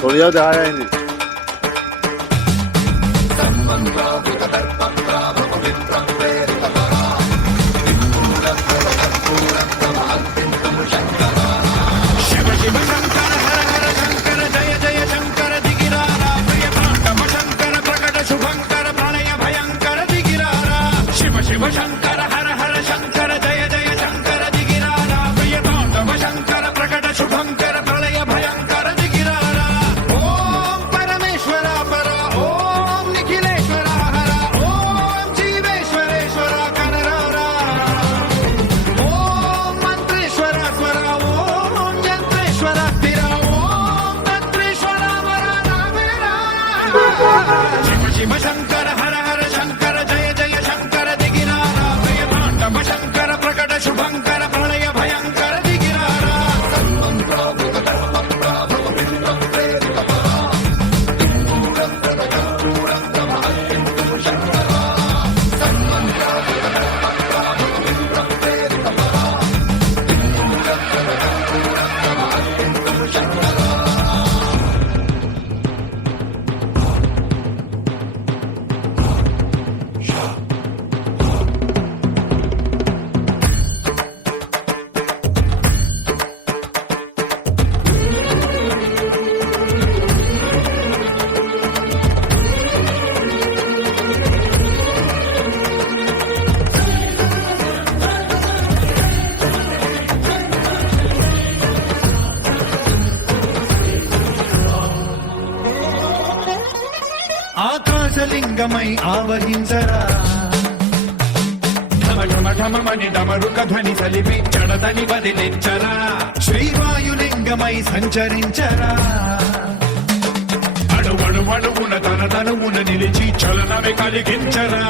थोड़ी आएंगे शिव शंकर हर हर शंकर जय जय शंकर दिगिरारा प्रिय तांडव शंकर प्रकट शुभंकर प्रलय भयंकर दिगिरारा ओम परमेश्वर पर ओम निखिलेश्वर हर ओम जीवेश्वरेश्वर कनरारा ओम मंत्रेश्वर स्वर ओम यंत्रेश्वर स्थिर ओम तंत्रेश्वर वरदामेरा शिव शिव शंकर हर हर शंकर जय जय शंकर शंकर प्रकट शुभंकर प्रलय भयंकर दिगिरारा ఆకాశలింగమై ఆవహించరా ఢమ ఢమ ఢమమని డమరుక ధ్వని సలిపి చడదని వదిలించరా శ్రీవాయులింగమై సంచరించరా అణువణువున తన తనువున నిలిచి చలనమే కలిగించరా